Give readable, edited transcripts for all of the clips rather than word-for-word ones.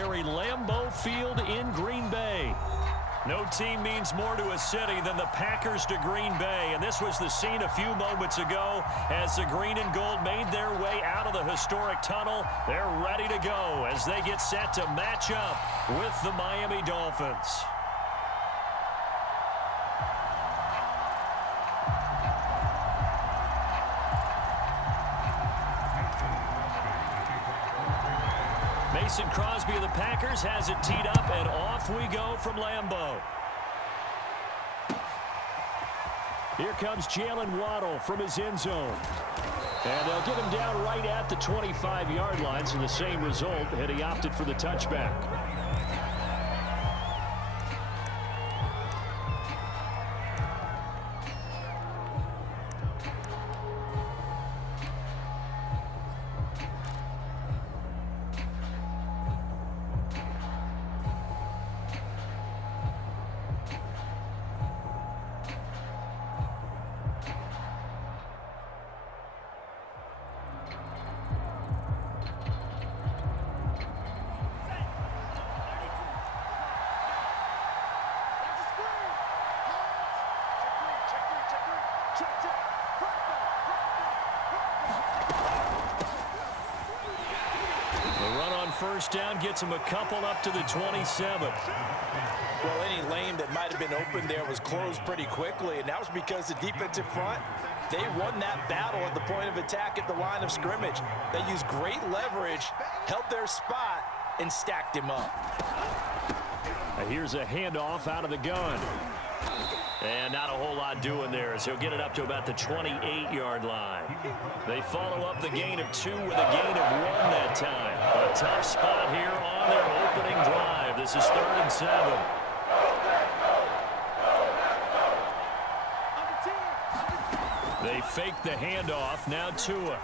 legendary Lambeau Field in Green Bay. No team means more to a city than the Packers to Green Bay, and this was the scene a few moments ago as the green and gold made their way out of the historic tunnel. They're ready to go as they get set to match up with the Miami Dolphins. Mason Crosby of the Packers has it teed up, and off we go from Lambeau. Here comes Jalen Waddle from his end zone. And they'll get him down right at the 25-yard line, so the same result, and he opted for the touchback. First down gets him a couple up to the 27. Well, any lane that might have been open there was closed pretty quickly, and that was because the defensive front, they won that battle at the point of attack at the line of scrimmage. They used great leverage, held their spot, and stacked him up. Here's a handoff out of the gun. And not a whole lot doing there as he'll get it up to about the 28-yard line. They follow up the gain of 2 with a gain of 1 that time. A tough spot here on their opening drive. This is 3rd and 7. They fake the handoff. Now Tua.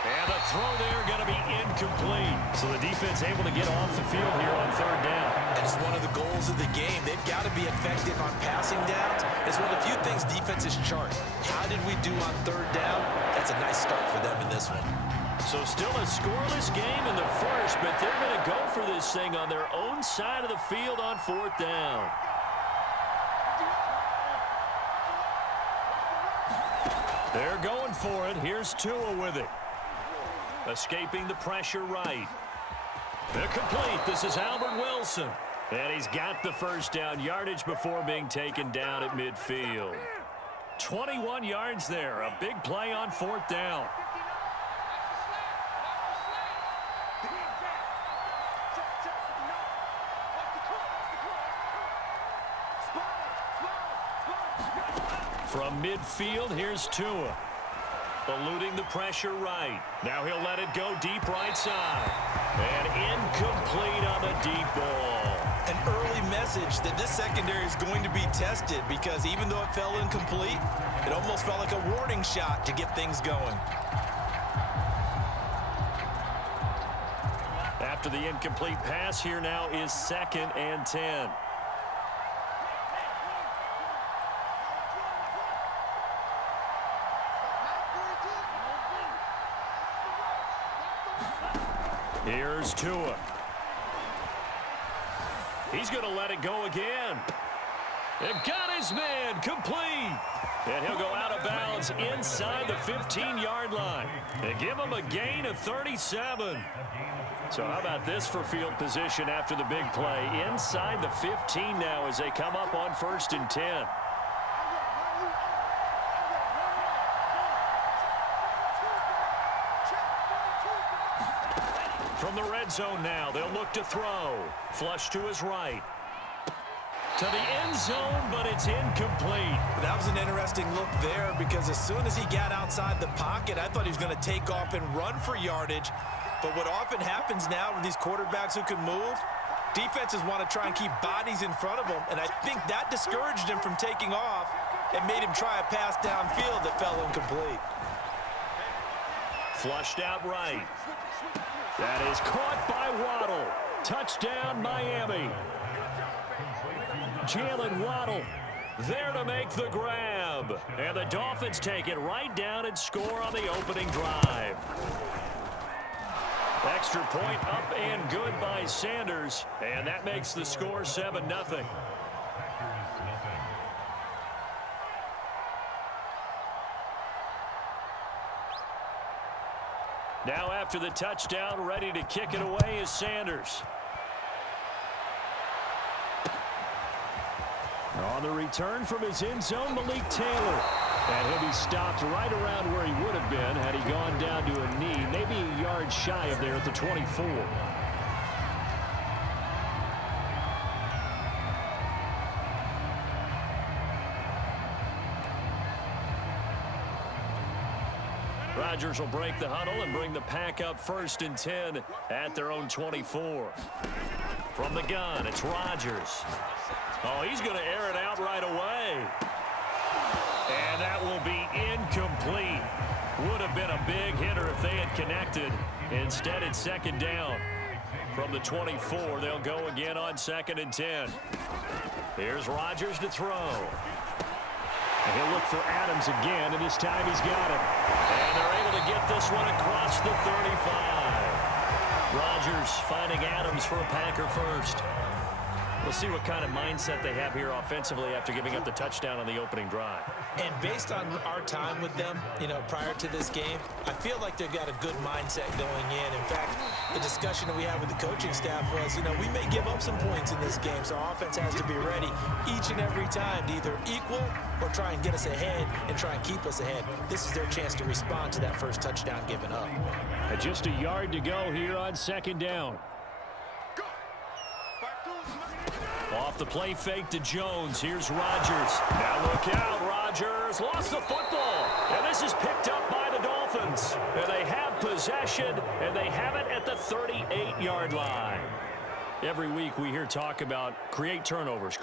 And the throw there going to be incomplete. So the defense able to get off the field here on 3rd down. And it's one of the goals of the game. They've got to be effective on passing downs. It's one of the few things defenses chart. How did we do on 3rd down? That's a nice start for them in this one. So still a scoreless game in the first, but they're going to go for this thing on their own side of the field on 4th down. They're going for it. Here's Tua with it. Escaping the pressure right. They're complete. This is Albert Wilson. And he's got the first down yardage before being taken down at midfield. 21 yards there. A big play on 4th down. From midfield, here's Tua. Eluding the pressure right. Now he'll let it go deep right side. And incomplete on the deep ball. An early message that this secondary is going to be tested because even though it fell incomplete, it almost felt like a warning shot to get things going. After the incomplete pass, here now is 2nd and 10. Here's Tua. He's going to let it go again. And got his man complete. And he'll go out of bounds inside the 15-yard line. And give him a gain of 37. So how about this for field position after the big play? Inside the 15 now as they come up on 1st and 10. From the red zone now, they'll look to throw. Flush to his right. To the end zone, but it's incomplete. That was an interesting look there because as soon as he got outside the pocket, I thought he was going to take off and run for yardage. But what often happens now with these quarterbacks who can move, defenses want to try and keep bodies in front of them, and I think that discouraged him from taking off and made him try a pass downfield that fell incomplete. Flushed out right. That is caught by Waddle. Touchdown, Miami. Jalen Waddle there to make the grab. And the Dolphins take it right down and score on the opening drive. Extra point up and good by Sanders, and that makes the score 7-0. Now after the touchdown, ready to kick it away is Sanders. On the return from his end zone, Malik Taylor. And he'll be stopped right around where he would have been had he gone down to a knee, maybe a yard shy of there at the 24. Rodgers will break the huddle and bring the pack up 1st and 10 at their own 24. From the gun, it's Rodgers. Oh, he's going to air it out right away. And that will be incomplete. Would have been a big hitter if they had connected. Instead, it's 2nd down. From the 24, they'll go again on 2nd and 10. Here's Rodgers to throw. And he'll look for Adams again, and this time he's got it. And they're able to get this one across the 35. Rodgers finding Adams for a Packer first. We'll see what kind of mindset they have here offensively after giving up the touchdown on the opening drive. And based on our time with them, prior to this game, I feel like they've got a good mindset going in. In fact, the discussion that we had with the coaching staff was, we may give up some points in this game, so our offense has to be ready each and every time to either equal or try and get us ahead and try and keep us ahead. This is their chance to respond to that first touchdown given up. Just a yard to go here on 2nd down. Off the play fake to Jones. Here's Rodgers. Now look out. Rodgers lost the football. And this is picked up by the Dolphins. And they have possession, and they have it at the 38-yard line. Every week we hear talk about create turnovers.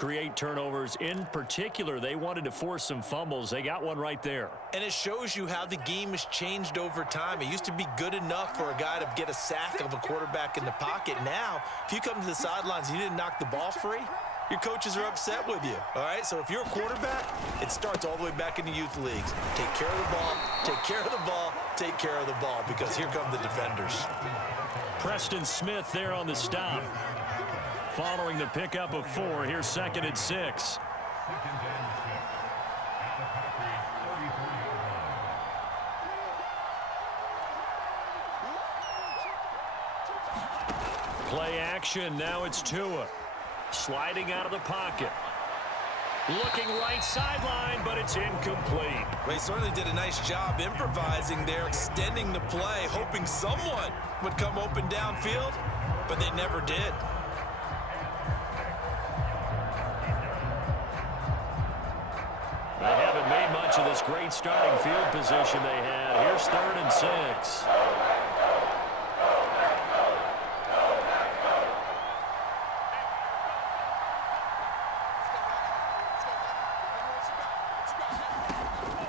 In particular, they wanted to force some fumbles. They got one right there. And it shows you how the game has changed over time. It used to be good enough for a guy to get a sack of a quarterback in the pocket. Now, if you come to the sidelines and you didn't knock the ball free, your coaches are upset with you, all right? So if you're a quarterback, it starts all the way back in the youth leagues. Take care of the ball, take care of the ball, take care of the ball, because here come the defenders. Preston Smith there on the stop. Following the pickup of 4, here's 2nd and 6. Play action, now it's Tua. Sliding out of the pocket. Looking right sideline, but it's incomplete. Well, he certainly did a nice job improvising there, extending the play, hoping someone would come open downfield, but they never did. They haven't made much of this great starting field position they had. Here's 3rd and 6.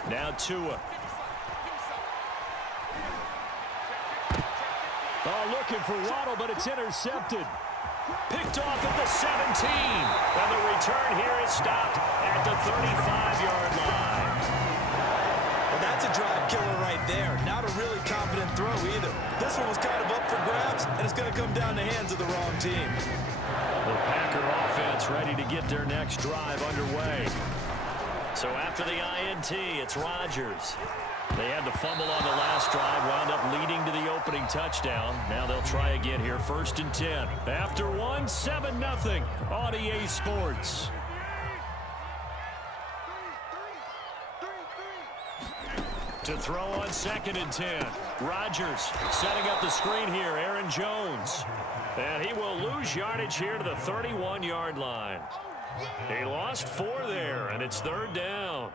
Now Tua. Oh, looking for Waddle, but it's intercepted. Picked off at the 17. And the return here is stopped at the 35-yard line. Well, that's a drive killer right there. Not a really confident throw either. This one was kind of up for grabs, and it's going to come down the hands of the wrong team. The Packer offense ready to get their next drive underway. So after the INT, it's Rodgers. They had the fumble on the last drive, wound up leading to the opening touchdown. Now they'll try again here, 1st and 10. After 1, 7-0 on EA Sports. To throw on 2nd and 10. Rodgers setting up the screen here, Aaron Jones. And he will lose yardage here to the 31-yard line. He lost 4 there, and it's 3rd down.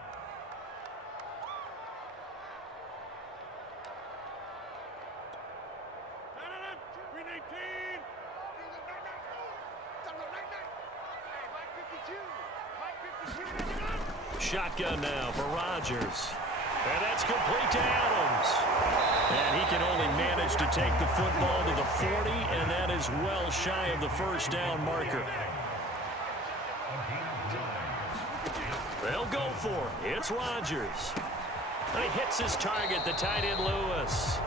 Shotgun now for Rodgers. And that's complete to Adams. And he can only manage to take the football to the 40, and that is well shy of the 1st down marker. They'll go for it. It's Rodgers. And he hits his target, the tight end Lewis.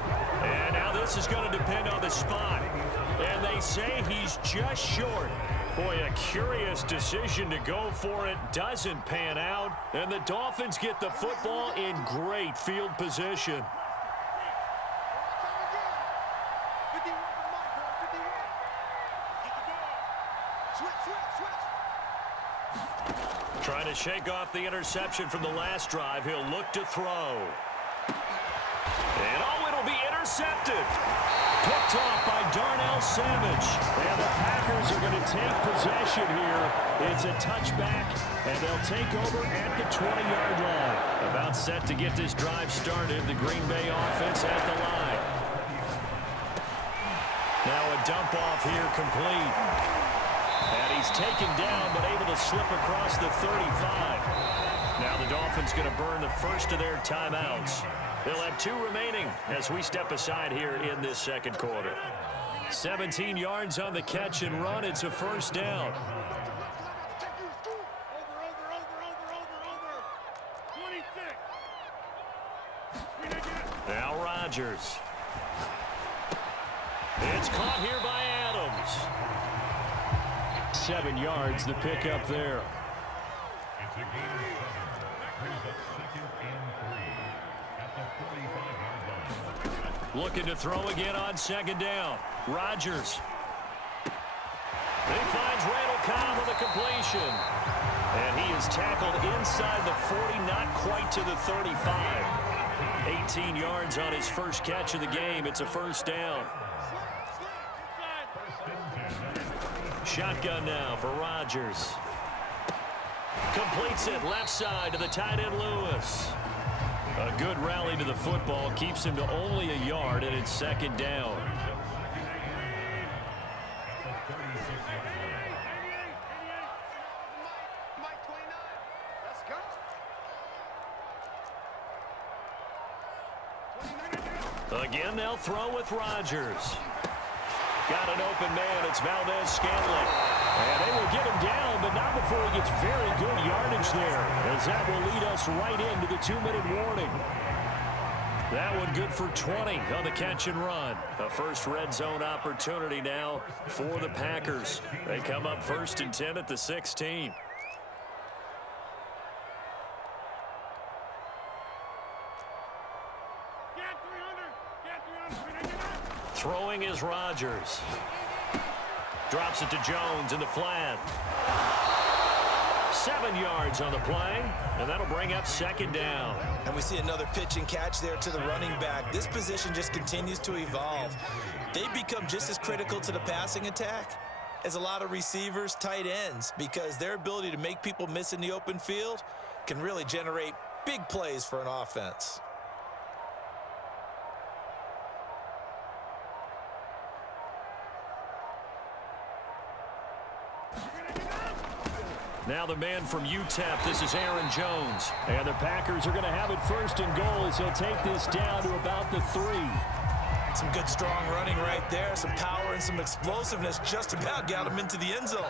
And now this is going to depend on the spot. And they say he's just short. Boy, a curious decision to go for it. Doesn't pan out. And the Dolphins get the football in great field position. Trying to shake off the interception from the last drive. He'll look to throw. And oh, it'll be intercepted. Picked off by Darnell Savage. And the Packers are going to take possession here. It's a touchback, and they'll take over at the 20-yard line. About set to get this drive started. The Green Bay offense at the line. Now a dump off here complete. And he's taken down, but able to slip across the 35. Now the Dolphins going to burn the first of their timeouts. They'll have 2 remaining as we step aside here in this second quarter. 17 yards on the catch and run. It's a first down. Now Rodgers. It's caught here by Adams. 7 yards, the pickup there. It's a gain of 7. That brings up 2nd and 3 at the 45-yard line. Looking to throw again on second down. Rodgers. He finds Randall Cobb with a completion. And he is tackled inside the 40, not quite to the 35. 18 yards on his first catch of the game. It's a first down. Shotgun now for Rodgers. Completes it left side to the tight end Lewis. A good rally to the football keeps him to only a yard, and it's second down. Again, they'll throw with Rodgers. Got an open man. It's Valdez-Scantling. And they will get him down, but not before he gets very good yardage there, as that will lead us right into the 2-minute warning. That one good for 20 on the catch and run. A first red zone opportunity now for the Packers. They come up 1st and 10 at the 16. Throwing is Rodgers. Drops it to Jones in the flat. 7 yards on the play, and that'll bring up second down. And we see another pitch and catch there to the running back. This position just continues to evolve. They become just as critical to the passing attack as a lot of receivers, tight ends, because their ability to make people miss in the open field can really generate big plays for an offense. Now the man from UTEP, this is Aaron Jones. And the Packers are going to have it 1st and goal as they'll take this down to about the 3. Some good strong running right there, some power and some explosiveness just about got him into the end zone.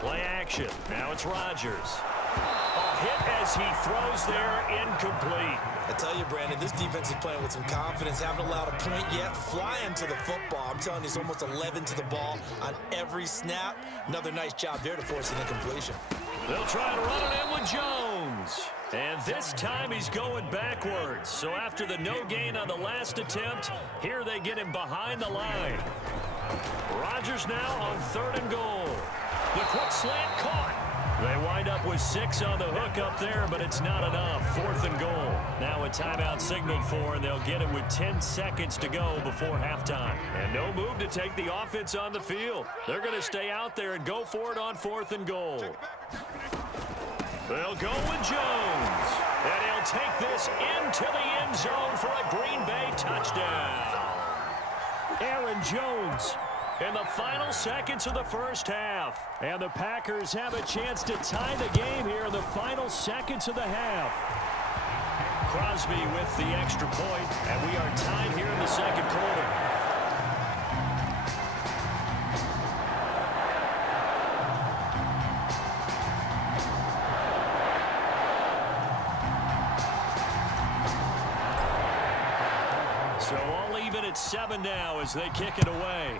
Play action. Now it's Rodgers. A hit as he throws there, incomplete. I tell you, Brandon, this defense is playing with some confidence. Haven't allowed a point yet. Flying to the football. I'm telling you, it's almost 11 to the ball on every snap. Another nice job there to force an incompletion. They'll try to run it in with Jones. And this time he's going backwards. So after the no gain on the last attempt, here they get him behind the line. Rodgers now on 3rd and goal. The quick slant caught. They wind up with 6 on the hook up there, but it's not enough. 4th and goal. Now a timeout signaled for, and they'll get him with 10 seconds to go before halftime. And no move to take the offense on the field. They're going to stay out there and go for it on 4th and goal. They'll go with Jones. And he'll take this into the end zone for a Green Bay touchdown. Aaron Jones In the final seconds of the first half. And the Packers have a chance to tie the game here in the final seconds of the half. Crosby with the extra point, and we are tied here in the second quarter. So all even at 7 now as they kick it away.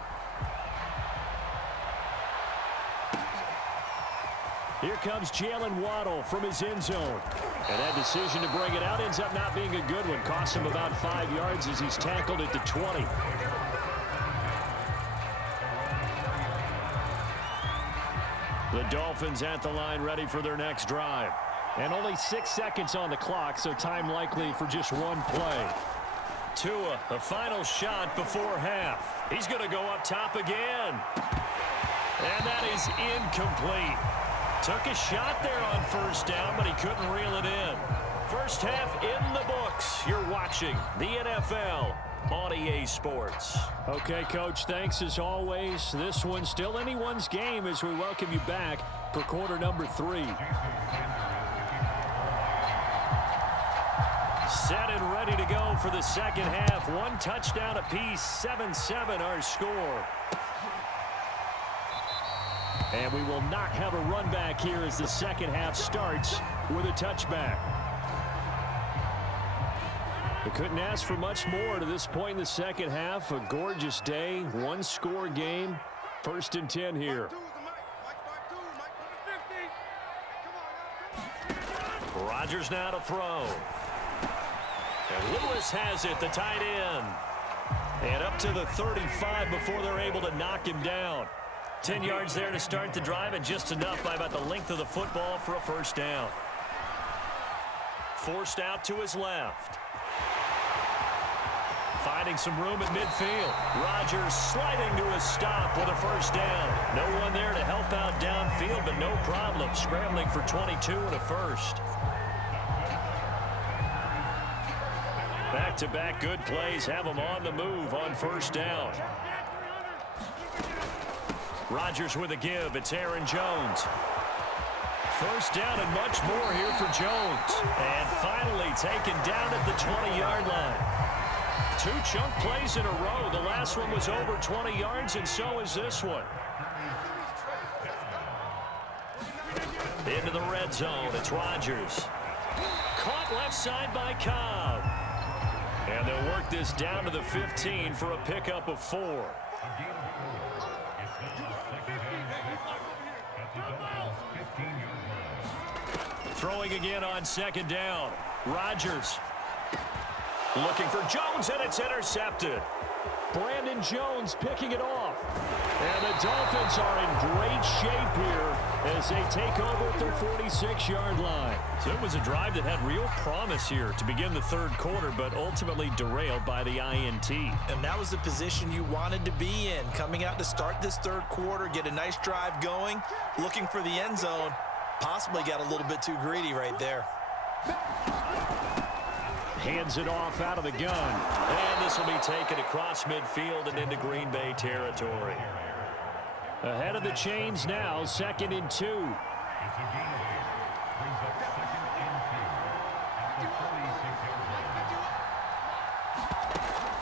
Here comes Jalen Waddle from his end zone. And that decision to bring it out ends up not being a good one. Costs him about 5 yards as he's tackled at the 20. The Dolphins at the line ready for their next drive. And only 6 seconds on the clock, so time likely for just one play. Tua, the final shot before half. He's going to go up top again. And that is incomplete. Took a shot there on first down, but he couldn't reel it in. First half in the books. You're watching the NFL on EA Sports. Okay, Coach, thanks as always. This one's still anyone's game as we welcome you back for quarter number 3. Set and ready to go for the second half. 1 touchdown apiece, 7-7 our score. And we will not have a run back here as the second half starts with a touchback. We couldn't ask for much more to this point in the second half. A gorgeous day, 1-score game. 1st and 10 here. Rodgers now to throw. And Lewis has it, the tight end. And up to the 35 before they're able to knock him down. 10 yards there to start the drive, and just enough by about the length of the football for a first down. Forced out to his left. Finding some room at midfield. Rodgers sliding to a stop with a first down. No one there to help out downfield, but no problem. Scrambling for 22 and a first. Back-to-back good plays have them on the move on first down. Rodgers with a give. It's Aaron Jones. First down and much more here for Jones. And finally taken down at the 20-yard line. 2 chunk plays in a row. The last one was over 20 yards, and so is this one. Into the red zone. It's Rodgers. Caught left side by Cobb. And they'll work this down to the 15 for a pickup of 4. Throwing again on second down. Rodgers looking for Jones, and it's intercepted. Brandon Jones picking it off. And the Dolphins are in great shape here as they take over at their 46-yard line. So it was a drive that had real promise here to begin the third quarter, but ultimately derailed by the INT. And that was the position you wanted to be in. Coming out to start this third quarter, get a nice drive going, looking for the end zone. Possibly got a little bit too greedy right there. Hands it off out of the gun. And this will be taken across midfield and into Green Bay territory. Ahead of the chains now, 2nd and 2.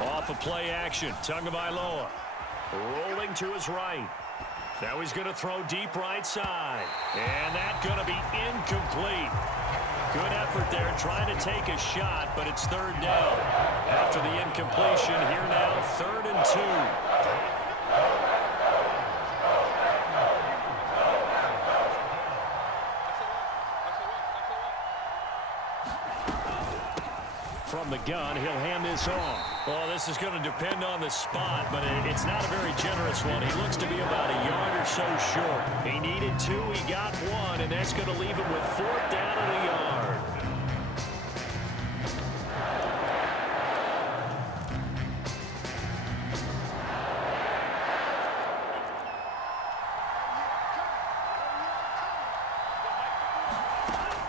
Off of play action, Tagovailoa rolling to his right. Now he's going to throw deep right side. And that's going to be incomplete. Good effort there trying to take a shot, but it's 3rd down. After the incompletion, here now 3rd and 2. From the gun, he'll hand this off. Well, this is going to depend on the spot, but it's not a very generous one. He looks to be about a yard or so short. He needed 2, he got 1, and that's going to leave him with 4th down and a yard.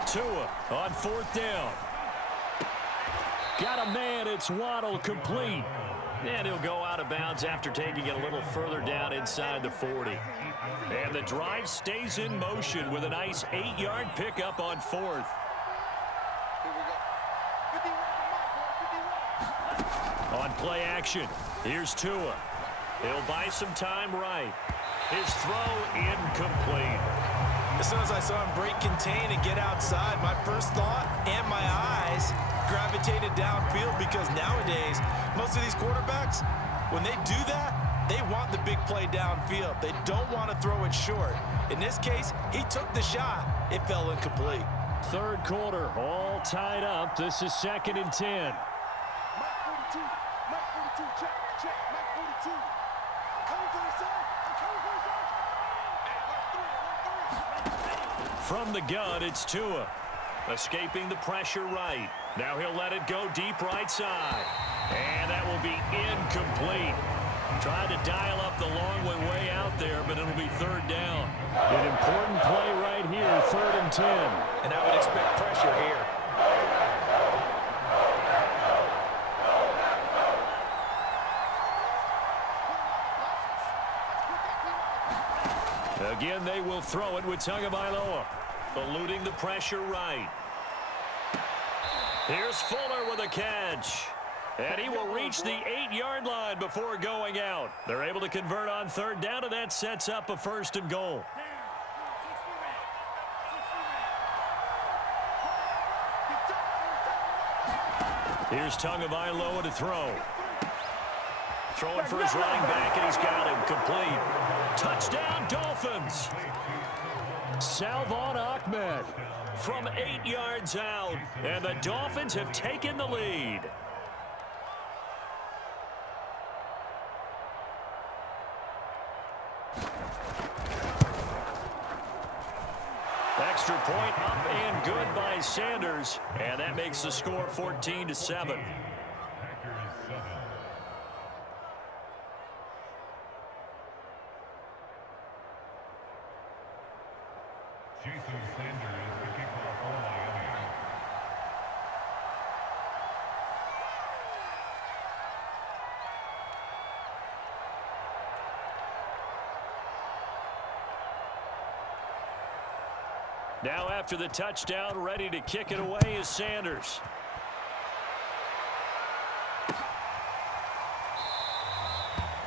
Tua on 4th down. Got a man, it's Waddle complete. And he'll go out of bounds after taking it a little further down inside the 40. And the drive stays in motion with a nice 8-yard pickup on 4th. On play action, here's Tua. He'll buy some time right. His throw incomplete. As soon as I saw him break contain and get outside, my first thought and my eyes gravitated downfield, because nowadays, most of these quarterbacks, when they do that, they want the big play downfield. They don't want to throw it short. In this case, he took the shot. It fell incomplete. Third quarter, all tied up. This is 2nd and 10. Mike 42, check, Mike 42. I'm coming for the side. From the gun, it's Tua. Escaping the pressure right. Now he'll let it go deep right side. And that will be incomplete. Tried to dial up the long one way out there, but it'll be 3rd down. An important play right here, 3rd and 10. And I would expect pressure here. Again, they will throw it with Tagovailoa, eluding the pressure right. Here's Fuller with a catch. And he will reach the 8-yard line before going out. They're able to convert on 3rd down, and that sets up a 1st and goal. Here's Tagovailoa to throw. Throwing for his running back, and he's got him complete. Touchdown, Dolphins. Salvon Ahmed from 8 yards out, and the Dolphins have taken the lead. Extra point up and good by Sanders, and that makes the score 14-7. Now after the touchdown, ready to kick it away is Sanders.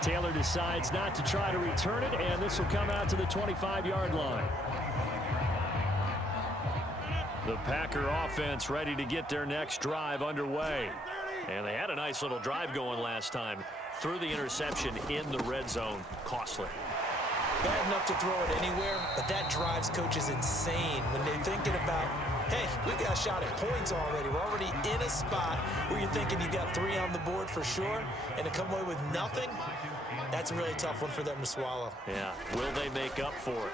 Taylor decides not to try to return it, and this will come out to the 25-yard line. The Packer offense ready to get their next drive underway. And they had a nice little drive going last time. Threw the interception in the red zone. Costly. Bad enough to throw it anywhere, but that drives coaches insane when they're thinking about, hey, we've got a shot at points already. We're already in a spot where you're thinking you got 3 on the board for sure, and to come away with nothing, that's a really tough one for them to swallow. Yeah, will they make up for it?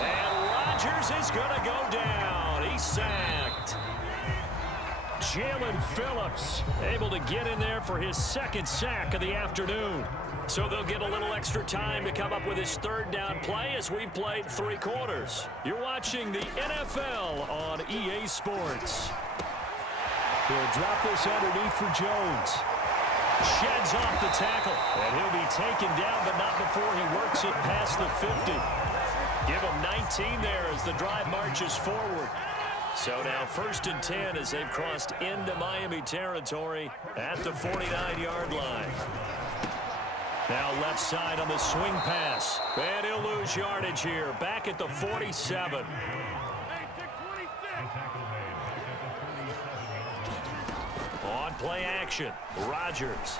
And Rodgers is going to go down. He's sacked. Jalen Phillips able to get in there for his 2nd sack of the afternoon. So they'll get a little extra time to come up with his 3rd down play as we've played 3 quarters. You're watching the NFL on EA Sports. He'll drop this underneath for Jones. Sheds off the tackle, and he'll be taken down, but not before he works it past the 50. Give him 19 there as the drive marches forward. So now 1st and 10 as they've crossed into Miami territory at the 49-yard line. Now left side on the swing pass. And he'll lose yardage here. Back at the 47. On play action, Rodgers.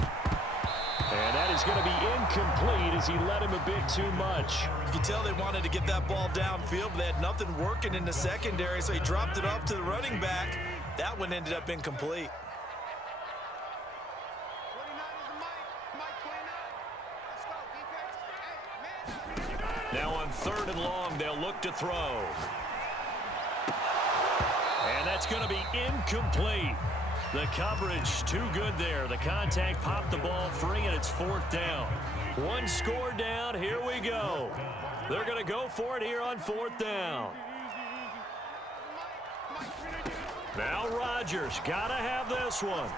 And that is going to be incomplete as he led him a bit too much. You can tell they wanted to get that ball downfield, but they had nothing working in the secondary, so he dropped it off to the running back. That one ended up incomplete. 29 is a Mike. Mike 29. Let's go, defense. Now on 3rd and long, they'll look to throw. And that's going to be incomplete. The coverage too good there. The contact popped the ball free, and it's 4th down. 1 score down. Here we go. They're going to go for it here on 4th down. Now Rodgers, gotta have this one.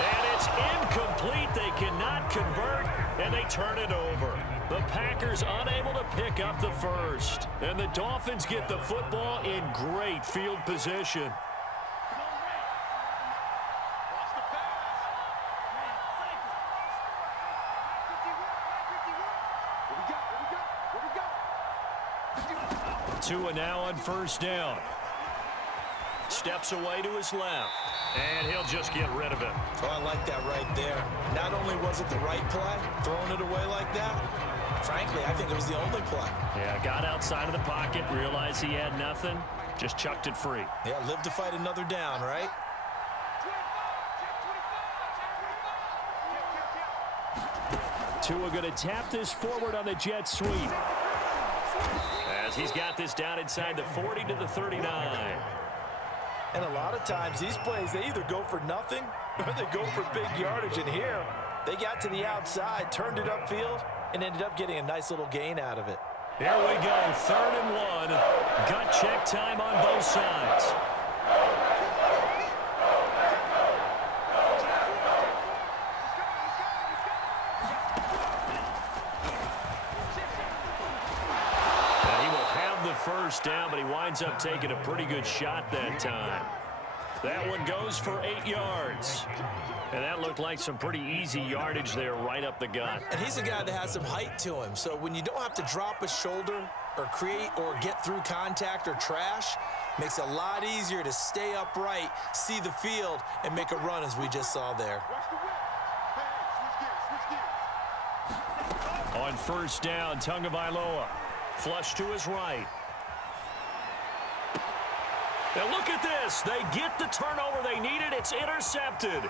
And it's incomplete. They cannot convert, and they turn it over. The Packers unable to pick up the first. And the Dolphins get the football in great field position. Tua now on first down. Steps away to his left. And he'll just get rid of it. Oh, I like that right there. Not only was it the right play, throwing it away like that, frankly, I think it was the only play. Yeah, got outside of the pocket, realized he had nothing, just chucked it free. Yeah, live to fight another down, right? Tua going to tap this forward on the jet sweep. As he's got this down inside the 40 to the 39. And a lot of times these plays, they either go for nothing or they go for big yardage. And here, they got to the outside, turned it upfield, and ended up getting a nice little gain out of it. Here we go, 3rd and 1. Gut check time on both sides. First down, but he winds up taking a pretty good shot that time. That one goes for 8 yards. And that looked like some pretty easy yardage there right up the gut. And he's a guy that has some height to him. So when you don't have to drop a shoulder or create or get through contact or trash, makes it a lot easier to stay upright, see the field, and make a run as we just saw there. On first down, Tagovailoa. Flush to his right. Now look at this. They get the turnover they needed. It's intercepted.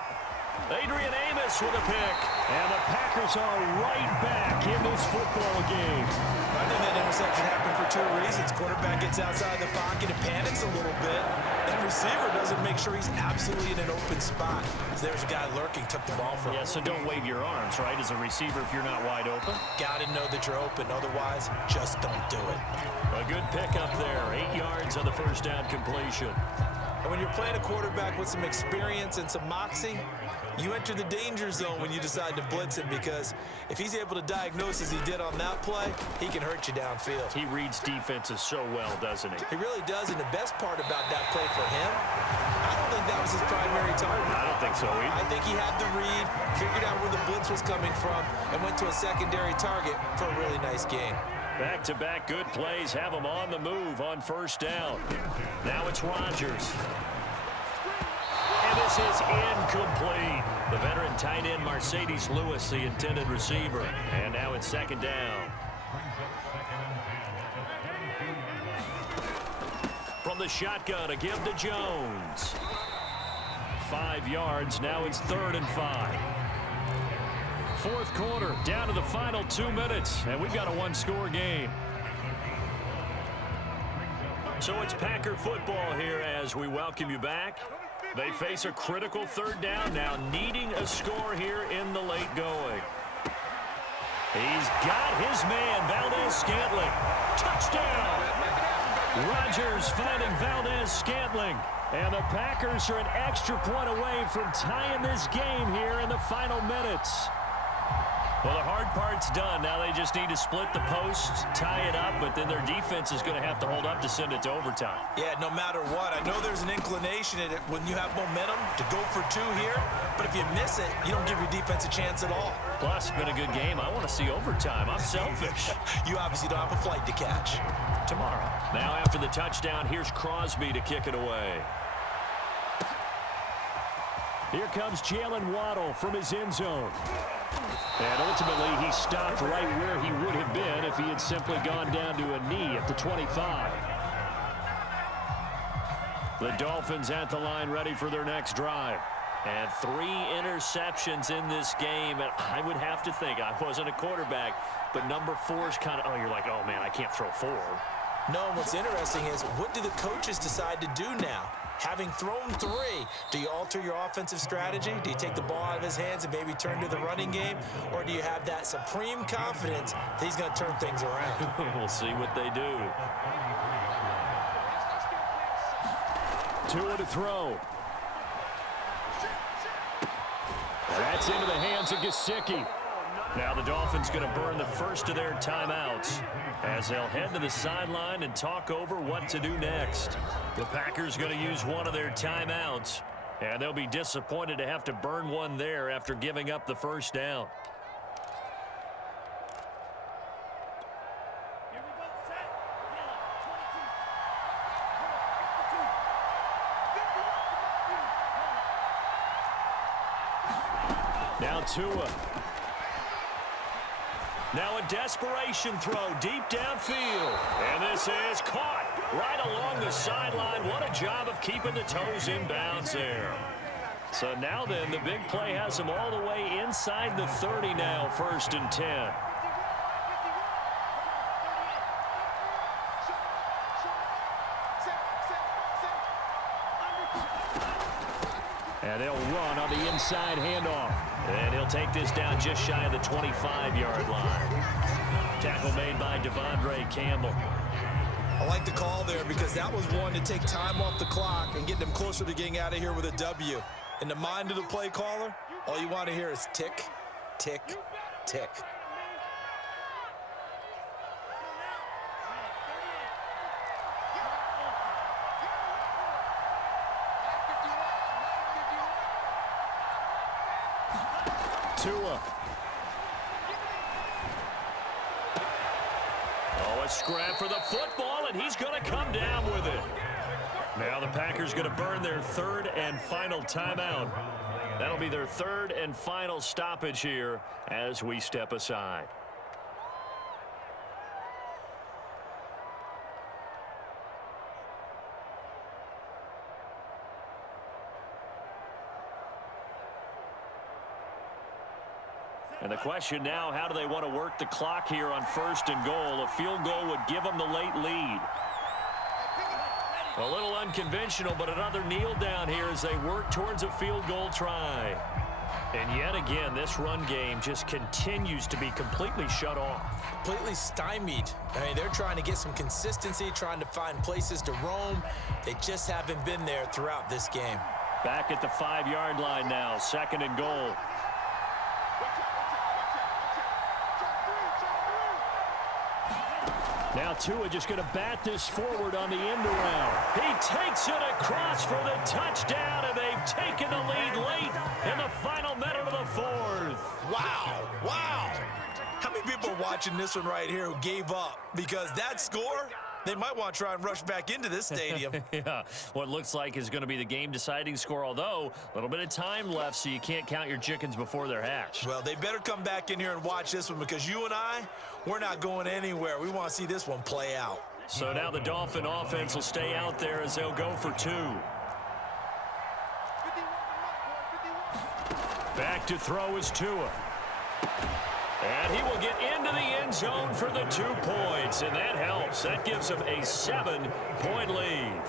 Adrian Amos with a pick. And the Packers are right back in this football game. I think that interception happened for 2 reasons. Quarterback gets outside the pocket and panics a little bit. And receiver doesn't make sure he's absolutely in an open spot. So there's a guy lurking, took the ball from him. Yeah, so don't wave your arms, right, as a receiver if you're not wide open. Got to know that you're open. Otherwise, just don't do it. A good pickup there. 8 yards on the first down completion. And when you're playing a quarterback with some experience and some moxie, you enter the danger zone when you decide to blitz him, because if he's able to diagnose as he did on that play, he can hurt you downfield. He reads defenses so well, doesn't he? He really does, and the best part about that play for him, I don't think that was his primary target. I don't think so either. I think he had the read, figured out where the blitz was coming from, and went to a secondary target for a really nice gain. Back-to-back good plays have him on the move on first down. Now it's Rodgers. And this is incomplete. The veteran tight end Mercedes Lewis, the intended receiver. And now it's 2nd down. From the shotgun, a give to Jones. 5 yards. Now it's 3rd and 5. 4th quarter, down to the final 2 minutes, and we've got a 1-score game. So it's Packer football here as we welcome you back. They face a critical 3rd down now, needing a score here in the late going. He's got his man, Valdez-Scantling. Touchdown! Rodgers finding Valdez-Scantling. And the Packers are an extra point away from tying this game here in the final minutes. Well, the hard part's done. Now they just need to split the posts, tie it up, but then their defense is going to have to hold up to send it to overtime. Yeah, no matter what. I know there's an inclination in it when you have momentum to go for 2 here, but if you miss it, you don't give your defense a chance at all. Plus, it's been a good game. I want to see overtime. I'm selfish. You obviously don't have a flight to catch. Tomorrow. Now after the touchdown, here's Crosby to kick it away. Here comes Jalen Waddle from his end zone. And ultimately, he stopped right where he would have been if he had simply gone down to a knee at the 25. The Dolphins at the line ready for their next drive. And 3 interceptions in this game. And I would have to think, I wasn't a quarterback, but number 4 is kind of, oh, you're like, oh, man, I can't throw 4. No, what's interesting is, what do the coaches decide to do now? Having thrown 3, do you alter your offensive strategy? Do you take the ball out of his hands and maybe turn to the running game? Or do you have that supreme confidence that he's going to turn things around? We'll see what they do. Tua to throw. That's into the hands of Gesicki. Now the Dolphins going to burn the first of their timeouts as they'll head to the sideline and talk over what to do next. The Packers going to use one of their timeouts, and they'll be disappointed to have to burn one there after giving up the first down. Now Tua. Now a desperation throw deep downfield. And this is caught right along the sideline. What a job of keeping the toes in bounds there. So now then, the big play has them all the way inside the 30 now, 1st and 10. And they'll run on the inside handoff. And he'll take this down just shy of the 25-yard line. Tackle made by Devondre Campbell. I like the call there because that was one to take time off the clock and get them closer to getting out of here with a W. In the mind of the play caller, all you want to hear is tick, tick, tick. Tua. Oh, a scrap for the football, and he's going to come down with it. Now the Packers going to burn their 3rd and final timeout. That'll be their 3rd and final stoppage here as we step aside. And the question now, how do they want to work the clock here on 1st and goal? A field goal would give them the late lead. A little unconventional, but another kneel down here as they work towards a field goal try. And yet again, this run game just continues to be completely shut off. Completely stymied. I mean, they're trying to get some consistency, trying to find places to roam. They just haven't been there throughout this game. Back at the 5-yard line now, 2nd and goal. Now Tua just going to bat this forward on the end around. He takes it across for the touchdown, and they've taken the lead late in the final minute of the 4th. Wow, wow. How many people are watching this one right here who gave up? Because that score, they might want to try and rush back into this stadium. Yeah, what looks like is going to be the game-deciding score, although a little bit of time left, so you can't count your chickens before they're hatched. Well, they better come back in here and watch this one because you and I, we're not going anywhere. We want to see this one play out. So now the Dolphin offense will stay out there as they'll go for 2. Back to throw is Tua. And he will get into the end zone for the 2 points, and that helps. That gives him a 7-point lead.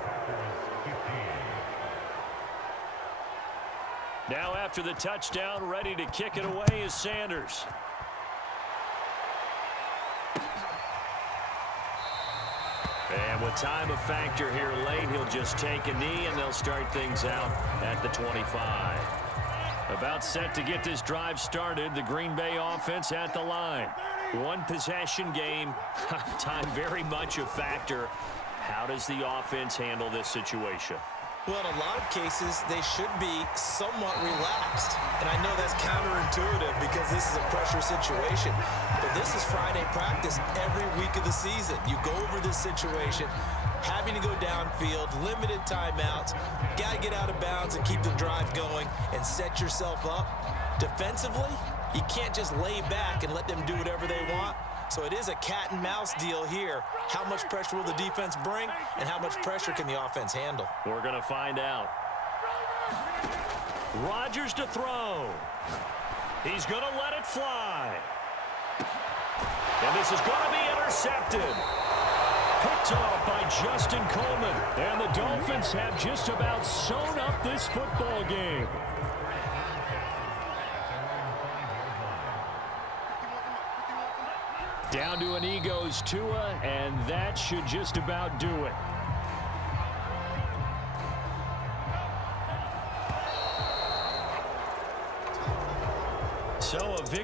Now after the touchdown, ready to kick it away is Sanders. And with time a factor here late, he'll just take a knee, and they'll start things out at the 25. About set to get this drive started, the Green Bay offense at the line. 1 possession game, time very much a factor. How does the offense handle this situation? Well, in a lot of cases, they should be somewhat relaxed. And I know that's counterintuitive because this is a pressure situation. But this is Friday practice every week of the season. You go over this situation, having to go downfield, limited timeouts, got to get out of bounds and keep the drive going and set yourself up. Defensively, you can't just lay back and let them do whatever they want. So it is a cat and mouse deal here. How much pressure will the defense bring, and how much pressure can the offense handle? We're going to find out. Rodgers to throw. He's going to let it fly. And this is going to be intercepted. Picked off by Justin Coleman. And the Dolphins have just about sewn up this football game. Down to an knee goes Tua, and that should just about do it.